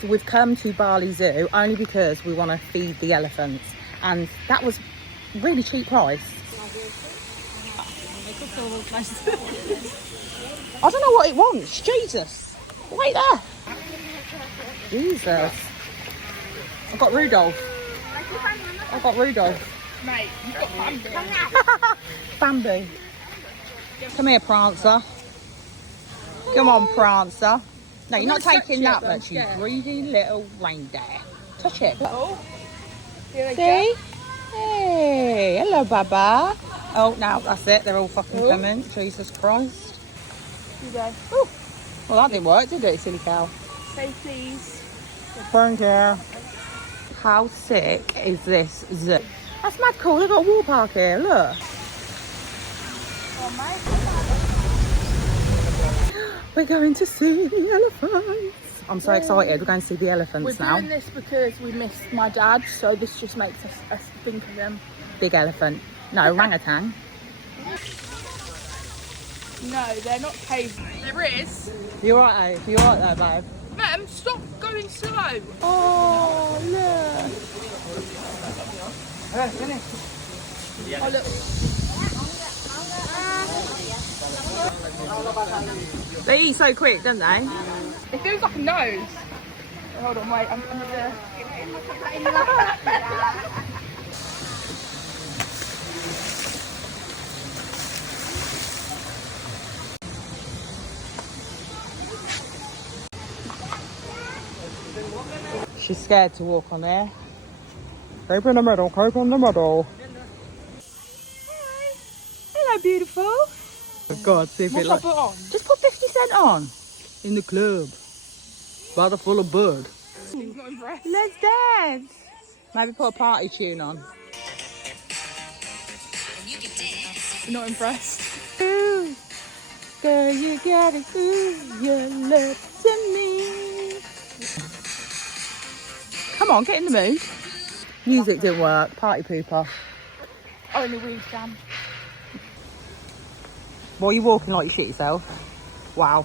So we've come to Bali Zoo only because we want to feed the elephants, and that was really cheap price. I don't know what it wants. Jesus, wait there. Jesus, I've got Rudolph. Mate, you've got Bambi. Come here, Prancer. Come on, Prancer. No, you're not taking that much, you greedy little reindeer. Touch it. Oh, here See? Hey, hello, Baba. Oh, now that's it. They're all fucking coming. Jesus Christ. you go. Ooh. Well, that didn't work, did it, silly cow? Say please. Thank you. How sick is this zoo? That's mad cool. They've got a wall park here. Look. Oh, mate. We're going to see the elephants. I'm so excited. We're going to see the elephants now. We're doing this because we missed my dad, so this just makes us think of him. Big elephant. No, orangutan. No, they're not cave. There is. You're right, Ave. You're right there, babe. Mem, stop going slow. Oh, look. Oh, look. They eat so quick, don't they? It feels like a nose. Oh, hold on, wait. I'm gonna She's scared to walk on there. Keep in the middle, keep in the middle. Hi. Hello, beautiful. Oh God, see if What it should I like... put on? Just put 50 Cent on. In the club. By the full of bird. He's not impressed. Let's dance. Maybe put a party tune on. You're not impressed. Ooh, girl, you gotta ooh your love to me. Come on, get in the mood. Music didn't work. Party pooper. Only we can. Well, you're walking like you shit yourself. Wow.